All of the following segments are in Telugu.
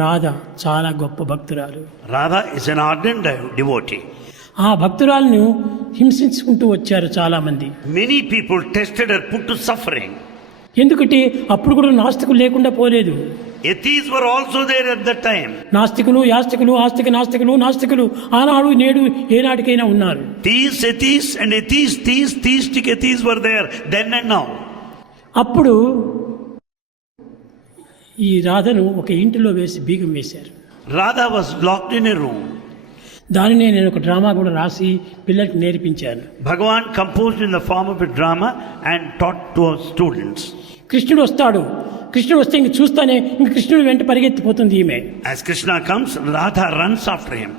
రాధ చాలా గొప్ప భక్తురాలు. Radha is an ardent devotee. ఆ భక్తురాలను హింసించుకుంటూ వచ్చారు చాలా మంది. Many people tested her, put to suffering. ఎందుకంటే అప్పుడు కూడా నాస్తికులు లేకుండా పోలేదు. Atheists were also there at that time. నాస్తికులు, యాస్తికులు, నాస్తికులు ఆనాడు నేడు ఏనాటికైనా ఉన్నారు. Theists and atheists, theistic atheists were there then and now. అప్పుడు ఈ రాధను ఒక ఇంటిలో వేసి బీగం వేశారు. Radha was locked in a room. దానినే నేను ఒక డ్రామా కూడా రాసి పిల్లలకి నేర్పించాను. Bhagavan composed in the form of a drama and taught to our students. కృష్ణుడు వస్తాడు, కృష్ణుడు వస్తే ఇంక చూస్తానే ఇంక కృష్ణుడు వెంట పరిగెత్తిపోతుంది ఈమె. As Krishna comes, Radha runs after him.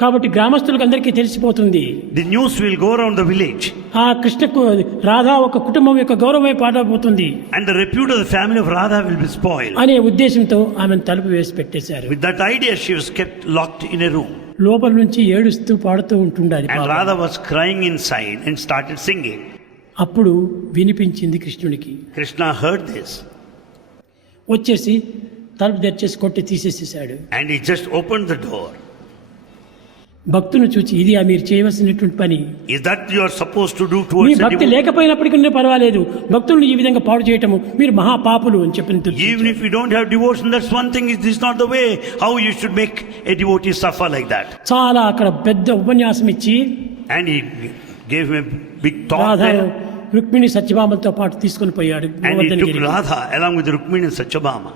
కాబట్టి గ్రామస్తులకు అందరికీ తెలిసిపోతుంది. The news will go around the village. ఆ కృష్ణకు రాధా ఒక కుటుంబం యొక్క గౌరవమే పాడబోతుంది. And the repute of the family of Radha will be spoiled. అనే ఉద్దేశంతో ఆమెను తలుపు వేసి పెట్టేశారు. With that idea, she was kept locked in a room. లోపల నుంచి ఏడుస్తూ పాడుతూ ఉంటుండాలి. And Radha was crying inside and started singing. అప్పుడు వినిపించింది కృష్ణునికి. Krishna heard this. వచ్చేసి తలుపు తెరిచేసి కొట్టి తీసేసేసాడు. And he just opened the door. భక్తును చూచి ఇది మీరు చేయవలసినటువంటి పని. Is that you are supposed to do me towards a భక్తి devotee? లేకపోయినప్పటికీ పర్వాలేదు, భక్తులను ఈ విధంగా పాడు చేయటము మీరు మహాపాపులు అని చెప్పిన. Even if you don't have devotion, that's one thing. This is not the way how you should make a devotee suffer like that. చాలా అక్కడ పెద్ద ఉపన్యాసం ఇచ్చి And he gave him a big talk Radha there. Rukmini సత్యభామతో పాటు తీసుకొని పోయాడు And he took గోవర్ధనగిరికి. Radha along with Rukmini and Satyabhama.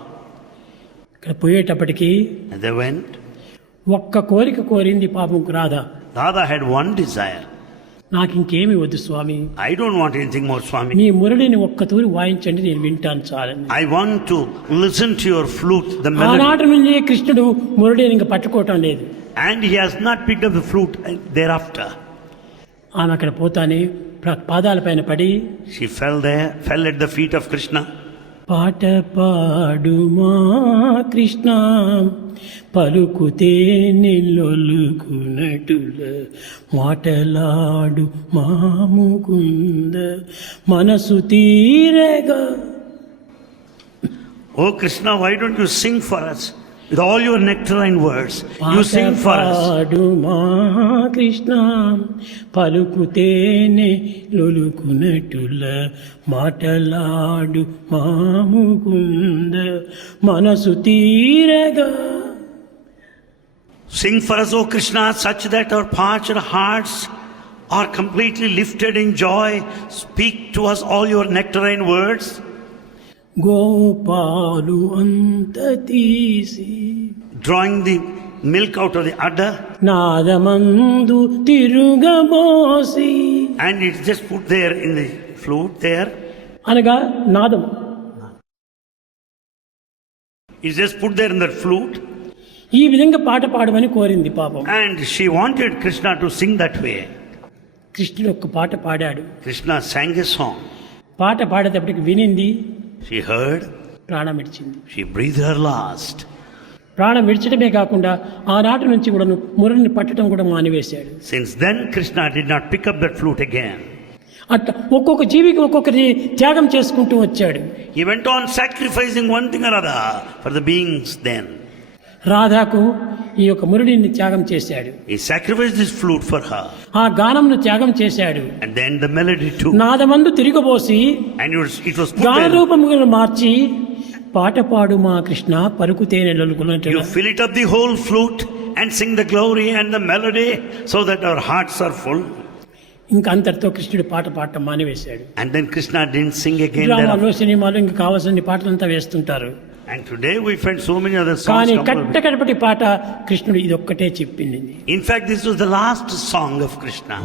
ఇక్కడ పోయేటప్పటికి And they went. ఒక్క కోరిక కోరింది పాపం Radha. Radha had one desire. నాకు ఇంకేమి వద్దు స్వామి, I don't want anything more, Swami. మీ మురళిని ఒక్క తూరి వాయించండి, నేను వింటాను చాలని. I want to listen to your flute, the melody. ఆనాటి నుండి కృష్ణుడు మురళిని ఇంకా పట్టుకోవటం లేదు. And he has not picked up the flute thereafter. ఆమె అక్కడ పోతానే పాదాలపైన పడి She fell at the feet of Krishna. పాట పాడుమా కృష్ణ పలుకుతే నిల్లొలుకునటుల మాటలాడు మాముకుంద మనసు తీరగా. Oh Krishna, why don't you sing for us with all your nectarine words? You sing for us. పాడుమా Krishna పలుకుతేనే లొలుకునటుల మాటలాడు మాముకుంద మనసు తీరగా. Sing for us, O Krishna, such that our parched hearts are completely lifted in joy. Speak to us all your nectarine words. గోపాలు అంత తీసి Drawing the milk out of the udder. నాదమందు తిరుగబోసి. And it's just put there in the flute there. అనగా నాదం. It's just put there in that flute. ఈ విధంగా పాట పాడమని కోరింది పాపం. And she wanted Krishna to sing that way. కృష్ణుడు ఒక్క పాట పాడాడు. Krishna sang a song. పాట పాడేటప్పటికి వినింది, She heard. ప్రాణం విడిచింది. She breathed her last. ప్రాణం విడిచడమే కాకుండా ఆనాటి నుంచి కూడా మురళిని పట్టడం కూడా మానివేశాడు. Since then, Krishna did not pick up that flute again. అట్లా ఒక్కొక్క జీవికి ఒక్కొక్కరి త్యాగం చేసుకుంటూ వచ్చాడు. He went on sacrificing one thing or other for the beings then. రాధాకు ఈ యొక్క మురళిని త్యాగం చేశాడు. He sacrificed his flute for her. ఆ గానంను త్యాగం చేశాడు. And then the melody too. నాదమందు తిరిగబోసి And it was put గాన there. రూపముగా మార్చి పాట పాడు మా Krishna పలుకుతేనే లొలుకునట్టు. You fill it up the whole flute and sing the glory and the melody so that our hearts are full. ఇంకా అంతటితో కృష్ణుడు పాట పాడటం మానివేశాడు. And then Krishna didn't sing again డ్రామాలో thereafter. సినిమాలు ఇంకా కావాల్సిన పాటలంతా వేస్తుంటారు. And today we find so many other songs. కానీ composed. కట్టకడపటి పాట కృష్ణుడు ఇదొక్కటే చెప్పింది. In fact, this was the last song of Krishna.